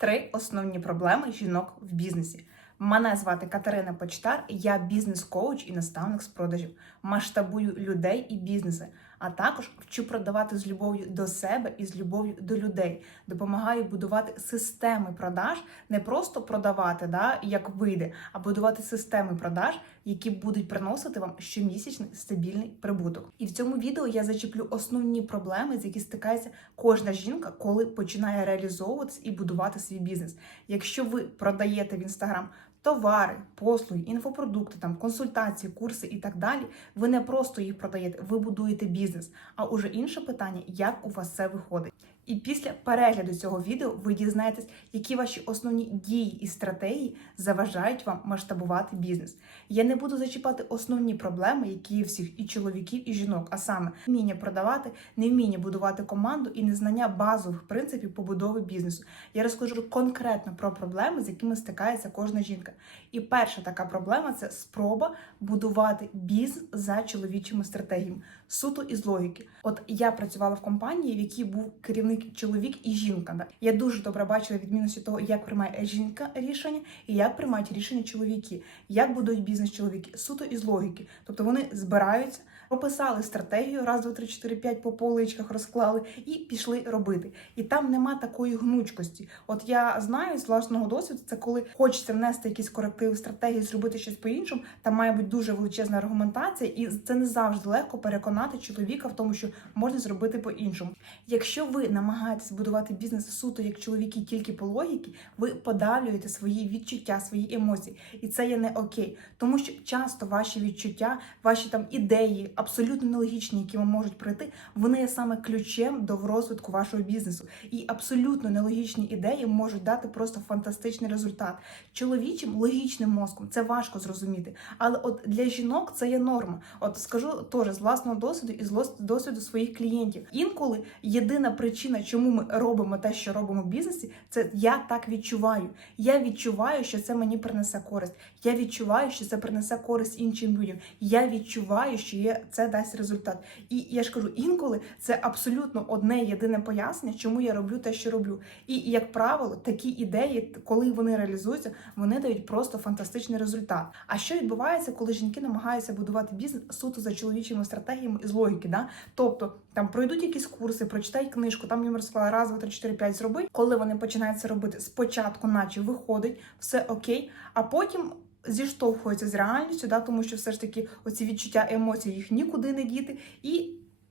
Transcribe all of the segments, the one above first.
Три основні проблеми жінок в бізнесі. Мене звати Катерина Почтар, я бізнес-коуч і наставник з продажів. Масштабую людей і бізнеси, а також вчу продавати з любов'ю до себе і з любов'ю до людей. Допомагаю будувати системи продаж, не просто продавати, да, як вийде, а будувати системи продаж, які будуть приносити вам щомісячний стабільний прибуток. І в цьому відео я зачеплю основні проблеми, з які стикається кожна жінка, коли починає реалізовуватися і будувати свій бізнес. Якщо ви продаєте в інстаграм товари, послуги, інфопродукти, там консультації, курси і так далі, ви не просто їх продаєте, ви будуєте бізнес. А уже інше питання, як у вас це виходить. І після перегляду цього відео ви дізнаєтесь, які ваші основні дії і стратегії заважають вам масштабувати бізнес. Я не буду зачіпати основні проблеми, які є всіх і чоловіків, і жінок, а саме вміння продавати, невміння будувати команду і незнання базових принципів побудови бізнесу. Я розкажу конкретно про проблеми, з якими стикається кожна жінка. І перша така проблема це спроба будувати бізнес за чоловічими стратегіями, суто із логіки. От я працювала в компанії, в якій був керівник чоловік і жінка. Да. Я дуже добре бачила відмінності того, як приймає жінка рішення і як приймають рішення чоловіки, як будують бізнес чоловіки, суто із логіки. Тобто вони збираються. Прописали стратегію, раз, два, три, чотири, п'ять по поличках розклали і пішли робити. І там нема такої гнучкості. От я знаю з власного досвіду, це коли хочеться внести якісь корективи стратегії, зробити щось по-іншому. Там має бути дуже величезна аргументація, і це не завжди легко переконати чоловіка в тому, що можна зробити по-іншому. Якщо ви намагаєтесь будувати бізнес суто як чоловіки, тільки по логіки, ви подавлюєте свої відчуття, свої емоції, і це є не окей, тому що часто ваші відчуття, ваші там ідеї абсолютно нелогічні, які вам можуть прийти, вони є саме ключем до розвитку вашого бізнесу. І абсолютно нелогічні ідеї можуть дати просто фантастичний результат. Чоловічим логічним мозком це важко зрозуміти. Але от для жінок це є норма. От скажу теж з власного досвіду і з досвіду своїх клієнтів. Інколи єдина причина, чому ми робимо те, що робимо в бізнесі, це я так відчуваю. Я відчуваю, що це мені принесе користь. Я відчуваю, що це принесе користь іншим людям. Я відчуваю, що є це дасть результат. І я ж кажу, інколи це абсолютно одне єдине пояснення, чому я роблю те, що роблю. І як правило, такі ідеї, коли вони реалізуються, вони дають просто фантастичний результат. А що відбувається, коли жінки намагаються будувати бізнес суто за чоловічими стратегіями з логіки? Да? Тобто там пройдуть якісь курси, прочитай книжку, там їм розклала раз, два, три, чотири, п'ять зроби. Коли вони починають це робити, спочатку, наче виходить, все окей, а потім зіштовхуються з реальністю, да, тому що все ж таки оці відчуття емоцій їх нікуди не діти, і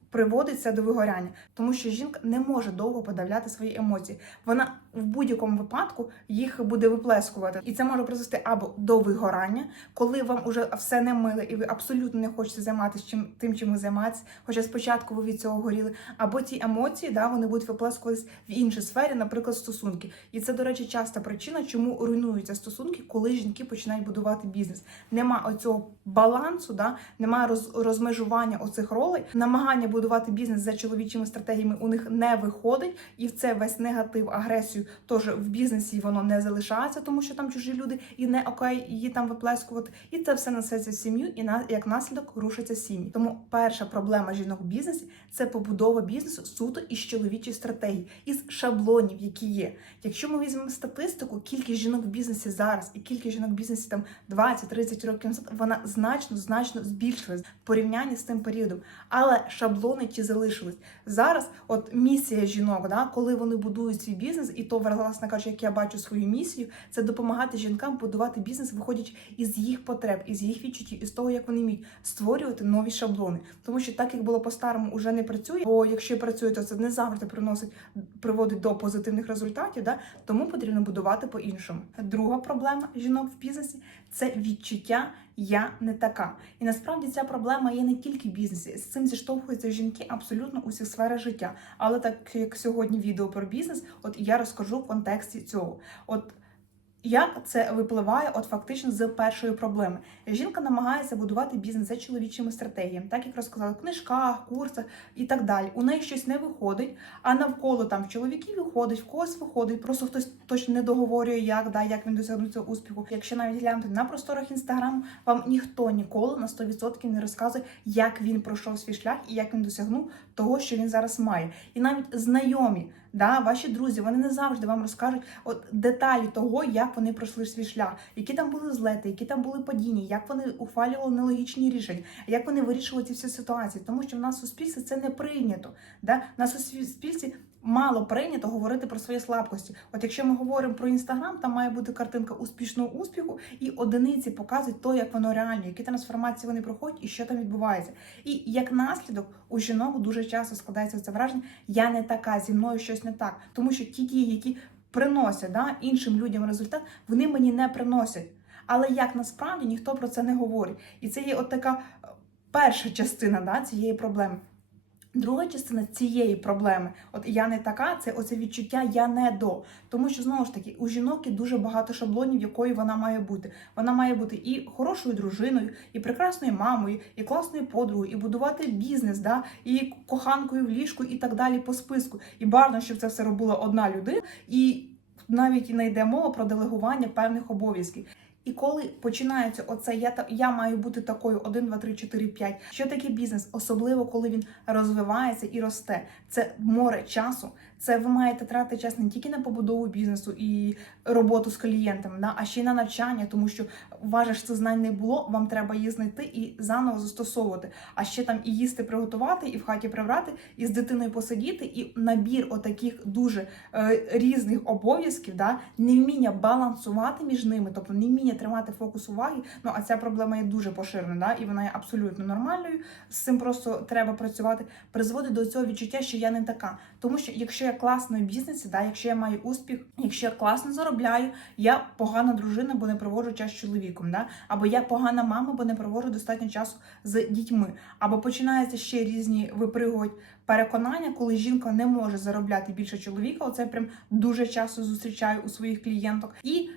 приводиться до вигоряння, тому що жінка не може довго подавляти свої емоції. Вона в будь-якому випадку їх буде виплескувати, і це може призвести або до вигорання, коли вам уже все не миле, і ви абсолютно не хочете займатися чим тим, чим ви займаєтесь, хоча спочатку ви від цього горіли, або ті емоції, да, вони будуть виплескуватись в іншій сфері, наприклад, стосунки. І це, до речі, часта причина, чому руйнуються стосунки, коли жінки починають будувати бізнес. Нема оцього балансу, да, немає роз, розмежування оцих ролей, намагання будувати бізнес за чоловічими стратегіями у них не виходить, і в це весь негатив, агресію теж в бізнесі воно не залишається, тому що там чужі люди і не окей її там виплескувати. І це все несеться в сім'ю, і на як наслідок рушиться сім'ї. Тому перша проблема жінок в бізнесі це побудова бізнесу суто із чоловічої стратегії, із шаблонів, які є. Якщо ми візьмемо статистику, кількість жінок в бізнесі зараз і кількість жінок в бізнесі там 20-30 років назад, вона значно значно збільшилась в порівнянні з тим періодом. Але шаблони ті залишились зараз. От місія жінок, да, коли вони будують свій бізнес, і то власне кажучи, як я бачу свою місію, це допомагати жінкам будувати бізнес, виходячи із їх потреб, із їх відчуттів, із того, як вони вміють створювати нові шаблони. Тому що так як було по-старому, уже не працює. Бо якщо працює, то це не завжди приносить приводить до позитивних результатів. Да? Тому потрібно будувати по-іншому. Друга проблема жінок в бізнесі це відчуття. Я не така, і насправді ця проблема є не тільки в бізнесі. З цим зіштовхуються жінки абсолютно у всіх сферах життя. Але так як сьогодні відео про бізнес, от я розкажу в контексті цього. От як це випливає, от фактично з першої проблеми. Жінка намагається будувати бізнес за чоловічими стратегіями, так як розказала, в книжках, курсах і так далі. У неї щось не виходить, а навколо там в чоловіків виходить, в когось виходить, просто хтось точно не договорює, як да, як він досягнув цього успіху. Якщо навіть глянути на просторах інстаграму, вам ніхто ніколи на 100% не розказує, як він пройшов свій шлях і як він досягнув того, що він зараз має. І навіть знайомі Да, ваші друзі, вони не завжди вам розкажуть от деталі того, як вони пройшли свій шлях, які там були злети, які там були падіння, як вони ухвалювали нелогічні рішення, як вони вирішували ці всі ситуації. Тому що в нас в суспільстві це не прийнято. Да? У суспільстві мало прийнято говорити про свої слабкості. От якщо ми говоримо про інстаграм, там має бути картинка успішного успіху, і одиниці показують то, як воно реально, які трансформації вони проходять і що там відбувається. І як наслідок у жінок дуже часто складається це враження: я не така, зі мною щось не так, тому що ті дії, які приносять да, іншим людям результат, вони мені не приносять. Але як насправді ніхто про це не говорить. І це є от така е, перша частина да, цієї проблеми. Друга частина цієї проблеми, от я не така, це оце відчуття я не до. Тому що знову ж таки у жінок дуже багато шаблонів, якою вона має бути. Вона має бути і хорошою дружиною, і прекрасною мамою, і класною подругою, і будувати бізнес, да, і коханкою в ліжку, і так далі по списку. І бажано, щоб це все робила одна людина, і навіть не йде мова про делегування певних обов'язків. І коли починається оце я та я маю бути такою 1, 2, 3, 4, 5. Що таке бізнес? Особливо коли він розвивається і росте. Це море часу. Це ви маєте тратити час не тільки на побудову бізнесу і роботу з клієнтами, да, а ще й на навчання, тому що вважаєш, це знань не було. Вам треба її знайти і заново застосовувати. А ще там і їсти приготувати, і в хаті прибрати, і з дитиною посидіти, і набір отаких дуже е, різних обов'язків, да, невміння балансувати між ними, тобто невміння тримати фокус уваги. Ну а ця проблема є дуже поширена, да, і вона є абсолютно нормальною. З цим просто треба працювати. Призводить до цього відчуття, що я не така. Тому що якщо я класно в бізнесі, да, якщо я маю успіх, якщо я класно заробляю, я погана дружина, бо не проводжу час з чоловіком, да, або я погана мама, бо не проводжу достатньо часу з дітьми, або починаються ще різні випригують переконання, коли жінка не може заробляти більше чоловіка. Оце прям дуже часто зустрічаю у своїх клієнток і.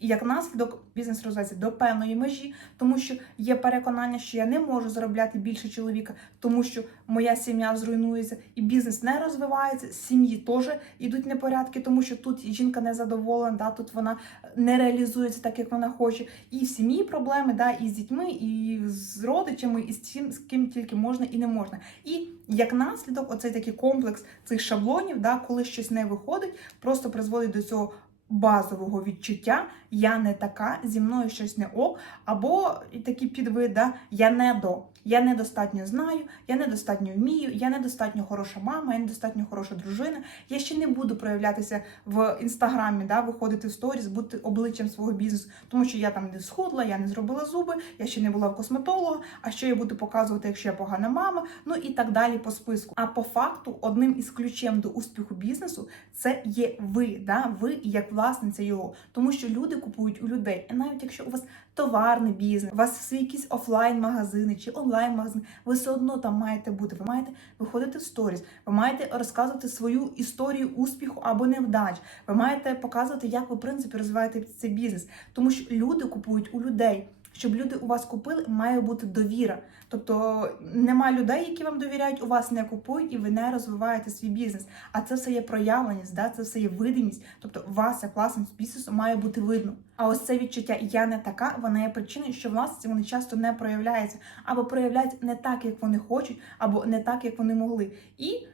І як наслідок бізнес розвивається до певної межі, тому що є переконання, що я не можу заробляти більше чоловіка, тому що моя сім'я зруйнується, і бізнес не розвивається. Сім'ї теж йдуть непорядки, тому що тут жінка не задоволена, да, тут вона не реалізується так, як вона хоче. І в сім'ї проблеми, да, і з дітьми, і з родичами, і з тим, з ким тільки можна і не можна. І як наслідок, оцей такий комплекс цих шаблонів, да, коли щось не виходить, просто призводить до цього базового відчуття я не така, зі мною щось не ок, або такі підвида я не до. Я недостатньо знаю, я недостатньо вмію, я недостатньо хороша мама, я недостатньо хороша дружина. Я ще не буду проявлятися в інстаграмі, да, виходити в сторіс, бути обличчям свого бізнесу, тому що я там не схудла, я не зробила зуби, я ще не була в косметолога. А що я буду показувати, якщо я погана мама? Ну і так далі по списку. А по факту, одним із ключем до успіху бізнесу це є ви, да, ви як власниця його, тому що люди купують у людей. І навіть якщо у вас товарний бізнес, у вас свої якісь офлайн-магазини чи онлайн-магазини, ви все одно там маєте бути. Ви маєте виходити в сторіс, ви маєте розказувати свою історію успіху або невдач. Ви маєте показувати, як ви в принципі розвиваєте цей бізнес, тому що люди купують у людей. Щоб люди у вас купили, має бути довіра. Тобто нема людей, які вам довіряють, у вас не купують і ви не розвиваєте свій бізнес. А це все є проявленість, да? це все є видимість. Тобто вас, як власність бізнесу, має бути видно. А ось це відчуття я не така, вона є причиною, що власниці вони часто не проявляються, або проявляються не так, як вони хочуть, або не так, як вони могли. І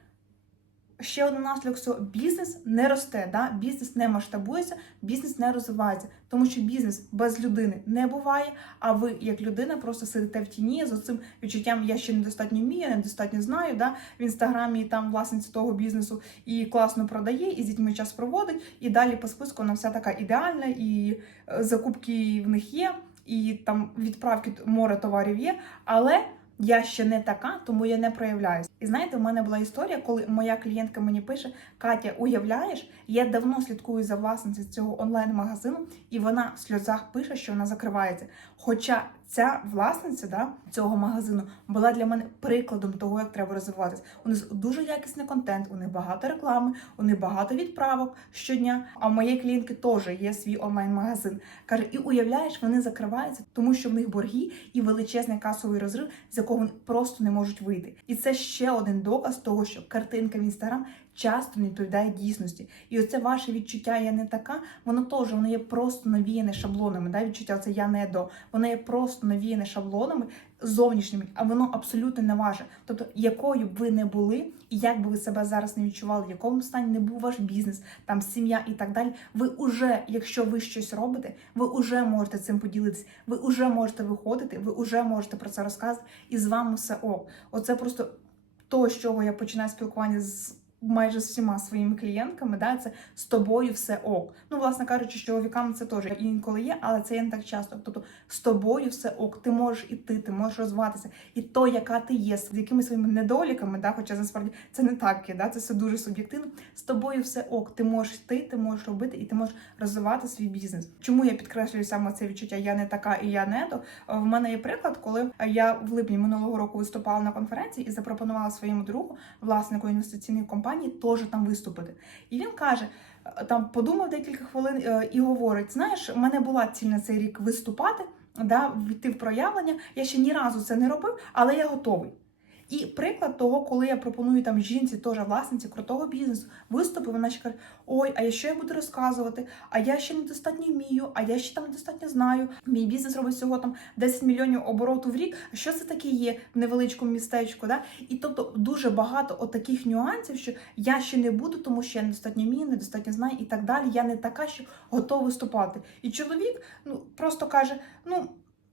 Ще один наслідок цього бізнес не росте, да? бізнес не масштабується, бізнес не розвивається, тому що бізнес без людини не буває. А ви, як людина, просто сидите в тіні з цим відчуттям я ще недостатньо вмію, недостатньо знаю. Да? В інстаграмі там власниця того бізнесу і класно продає, і з дітьми час проводить. І далі по списку вона вся така ідеальна, і е, закупки в них є, і там відправки море товарів є, але. Я ще не така, тому я не проявляюся. І знаєте, у мене була історія, коли моя клієнтка мені пише: Катя, уявляєш, я давно слідкую за власницею цього онлайн-магазину, і вона в сльозах пише, що вона закривається. Хоча ця власниця да, цього магазину була для мене прикладом того, як треба розвиватися. У них дуже якісний контент, у них багато реклами, у них багато відправок щодня. А у моєї клієнтки теж є свій онлайн-магазин. Каже, і уявляєш, вони закриваються, тому що в них борги і величезний касовий розрив, з якого вони просто не можуть вийти. І це ще один доказ того, що картинка в інстаграм часто не відповідає дійсності. І оце ваше відчуття я не така, воно теж воно є просто навіяне шаблонами. Да? Відчуття це я не до. Воно є просто навіяне шаблонами зовнішніми, а воно абсолютно не ваше. Тобто, якою б ви не були, і як би ви себе зараз не відчували, в якому стані не був ваш бізнес, там сім'я і так далі. Ви уже, якщо ви щось робите, ви уже можете цим поділитися. Ви вже можете виходити, ви вже можете про це розказувати, і з вами все ок. Оце просто то, з чого я починаю спілкування з майже з всіма своїми клієнтками, да, це з тобою все ок. Ну, власне кажучи, з чоловіками це теж інколи є, але це є не так часто. Тобто з тобою все ок, ти можеш іти, ти можеш розвиватися. І то, яка ти є, з якимись своїми недоліками, да, хоча насправді це не так є, да, це все дуже суб'єктивно. З тобою все ок, ти можеш йти, ти можеш робити і ти можеш розвивати свій бізнес. Чому я підкреслюю саме це відчуття? Я не така і я не то. В мене є приклад, коли я в липні минулого року виступала на конференції і запропонувала своєму другу, власнику інвестиційної компанії, теж там виступити. І він каже: е, там подумав декілька хвилин е, і говорить: знаєш, в мене була ціль на цей рік виступати, да, війти в проявлення. Я ще ні разу це не робив, але я готовий. І приклад того, коли я пропоную там жінці, теж власниці крутого бізнесу, виступи, вона ще каже: Ой, а я що я буду розказувати? А я ще недостатньо вмію, а я ще там недостатньо знаю. Мій бізнес робить всього там 10 мільйонів обороту в рік. А що це таке є в невеличкому містечку? Да? І тобто дуже багато от таких нюансів, що я ще не буду, тому що я недостатньо вмію, недостатньо знаю і так далі. Я не така, що готова виступати. І чоловік ну просто каже: ну.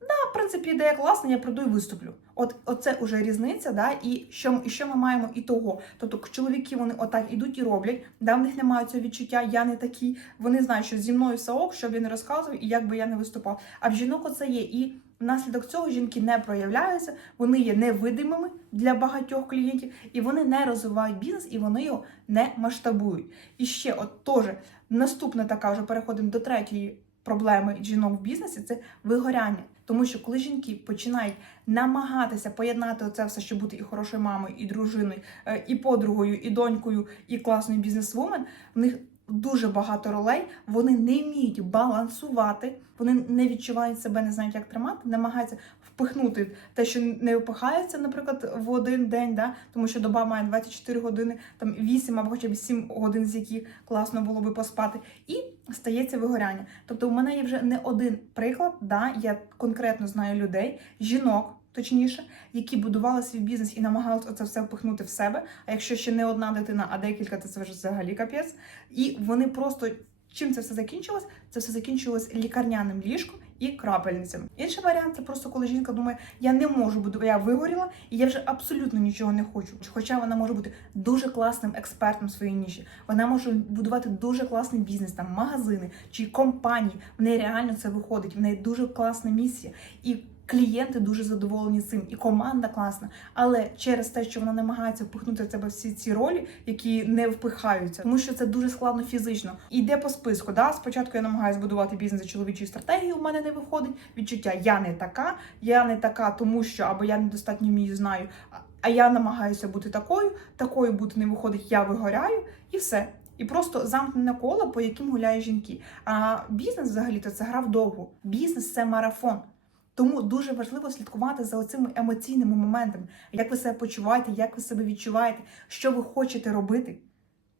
Да, в принципі, ідея класна, я прийду і виступлю. От оце уже різниця, да, і що і що ми маємо і того. Тобто чоловіки вони отак ідуть і роблять, да, в них немає цього відчуття, я не такий. Вони знають, що зі мною все ок, що не розказував і як би я не виступав. А в жінок оце є. І внаслідок цього жінки не проявляються, вони є невидимими для багатьох клієнтів, і вони не розвивають бізнес, і вони його не масштабують. І ще, от теж наступна така вже переходимо до третьої проблеми жінок в бізнесі це вигоряння. Тому що коли жінки починають намагатися поєднати оце все, щоб бути і хорошою мамою, і дружиною, е, і подругою, і донькою, і класною бізнесвумен, в них дуже багато ролей, вони не вміють балансувати, вони не відчувають себе, не знають, як тримати, намагаються впихнути те, що не впихається, наприклад, в один день, да? тому що доба має 24 години, там 8 або хоча б 7 годин, з яких класно було би поспати, і стається вигоряння. Тобто, у мене є вже не один приклад, да? я конкретно знаю людей, жінок. Точніше, які будували свій бізнес і намагалися оце все впихнути в себе. А якщо ще не одна дитина, а декілька, то це вже взагалі капець. І вони просто чим це все закінчилось? Це все закінчилось лікарняним ліжком і крапельницями. Інший варіант це просто коли жінка думає, я не можу бути, я вигоріла, і я вже абсолютно нічого не хочу. Хоча вона може бути дуже класним експертом в своїй ніші. Вона може будувати дуже класний бізнес, там магазини чи компанії. В неї реально це виходить. В неї дуже класна місія. І Клієнти дуже задоволені цим, і команда класна. Але через те, що вона намагається впихнути в тебе всі ці ролі, які не впихаються, тому що це дуже складно фізично. Іде по списку. Да? Спочатку я намагаюся будувати бізнес за чоловічою стратегією, у мене не виходить. Відчуття я не така, я не така, тому що або я недостатньо вмію, знаю. А я намагаюся бути такою, такою бути не виходить, я вигоряю і все. І просто замкнене коло, по яким гуляють жінки. А бізнес взагалі-то це гра вдовго. Бізнес це марафон. Тому дуже важливо слідкувати за цими емоційними моментами, як ви себе почуваєте, як ви себе відчуваєте, що ви хочете робити.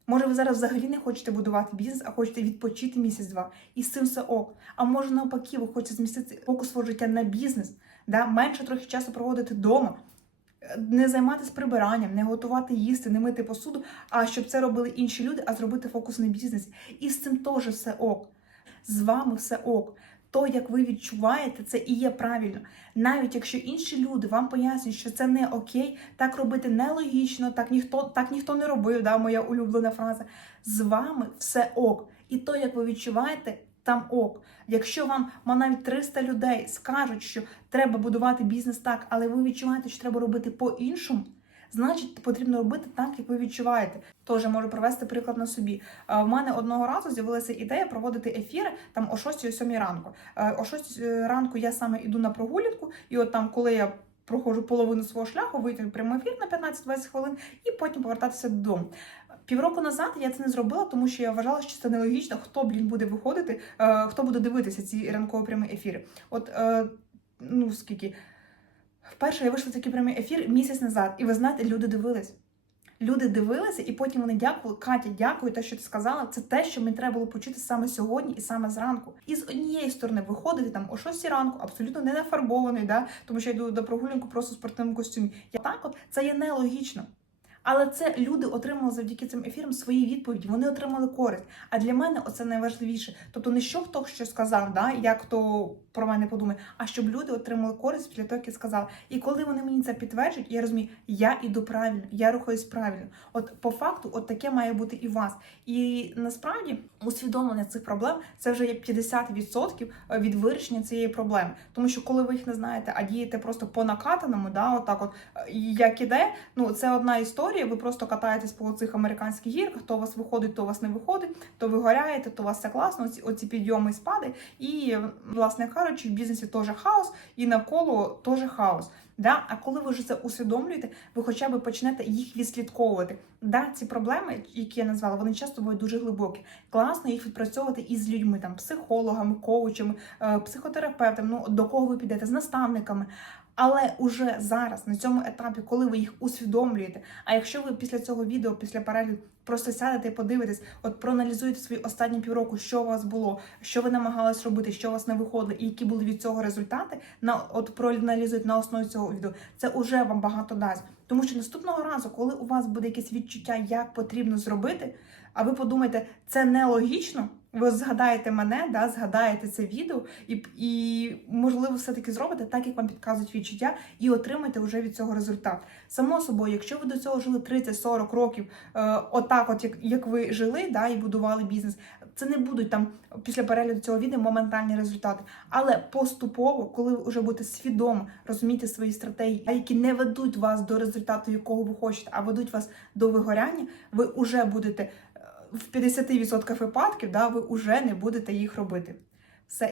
Може, ви зараз взагалі не хочете будувати бізнес, а хочете відпочити місяць-два, і з цим все ок. А може, навпаки, ви хочете змістити фокус свого життя на бізнес, да? менше трохи часу проводити вдома, не займатися прибиранням, не готувати їсти, не мити посуду, а щоб це робили інші люди, а зробити фокус на бізнесі. І з цим теж все ок. З вами все ок то, як ви відчуваєте, це і є правильно. Навіть якщо інші люди вам пояснюють, що це не окей, так робити нелогічно, так ніхто так ніхто не робив, да, моя улюблена фраза. З вами все ок. І то, як ви відчуваєте, там ок. Якщо вам навіть 300 людей скажуть, що треба будувати бізнес так, але ви відчуваєте, що треба робити по-іншому значить потрібно робити так, як ви відчуваєте. Тож можу провести приклад на собі. У мене одного разу з'явилася ідея проводити ефіри там о 6-7 ранку. О 6 е, ранку я саме йду на прогулянку, і от там, коли я проходжу половину свого шляху, вийти в прямий ефір на 15-20 хвилин і потім повертатися додому. Півроку назад я це не зробила, тому що я вважала, що це нелогічно, хто блін буде виходити, е, хто буде дивитися ці ранкові прямі ефіри. От е, ну скільки Вперше я вийшла в такий прямий ефір місяць назад, і ви знаєте, люди дивились. Люди дивилися, і потім вони дякували. Катя, дякую, те, що ти сказала. Це те, що мені треба було почути саме сьогодні і саме зранку. І з однієї сторони виходити там о 6 ранку, абсолютно не нафарбований, да? тому що я йду до прогулянку просто в спортивному костюмі. Я так от це є нелогічно. Але це люди отримали завдяки цим ефірам свої відповіді. Вони отримали користь. А для мене оце найважливіше. Тобто не що хто що сказав, да, як хто про мене подумає, а щоб люди отримали користь після того, як я сказала. І коли вони мені це підтверджують, я розумію, я іду правильно, я рухаюсь правильно. От по факту, от таке має бути і у вас. І насправді усвідомлення цих проблем це вже є 50% від вирішення цієї проблеми. Тому що коли ви їх не знаєте, а дієте просто по накатаному, да, отак, от е, як іде, ну це одна історія. Ви просто катаєтесь по цих американських гірках, то у вас виходить, то у вас не виходить, то ви горяєте, то у вас все класно. Оці підйоми і спади. І, власне кажучи, в бізнесі теж хаос, і навколо теж хаос. Да? А коли ви вже це усвідомлюєте, ви хоча б почнете їх відслідковувати. Да, ці проблеми, які я назвала, вони часто бувають дуже глибокі. Класно їх відпрацьовувати із людьми, там психологами, коучами, е, психотерапевтами, ну до кого ви підете, з наставниками. Але уже зараз, на цьому етапі, коли ви їх усвідомлюєте, а якщо ви після цього відео, після перегляду, просто сядете і подивитесь, от проаналізуєте свої останні півроку, що у вас було, що ви намагались робити, що у вас не виходило, і які були від цього результати, на от проаналізуєте на основі цього відео, це вже вам багато дасть. Тому що наступного разу, коли у вас буде якесь відчуття, як потрібно зробити, а ви подумаєте, це нелогічно. Ви згадаєте мене, да, згадаєте це відео, і, і можливо, все-таки зробите так, як вам підказують відчуття, і отримаєте вже від цього результат. Само собою, якщо ви до цього жили 30-40 років, е, отак, от як, як ви жили, да, і будували бізнес, це не будуть там після перегляду цього відео моментальні результати. Але поступово, коли ви вже будете свідомо розуміти свої стратегії, які не ведуть вас до результату, якого ви хочете, а ведуть вас до вигоряння, ви вже будете в 50% випадків, да, ви вже не будете їх робити.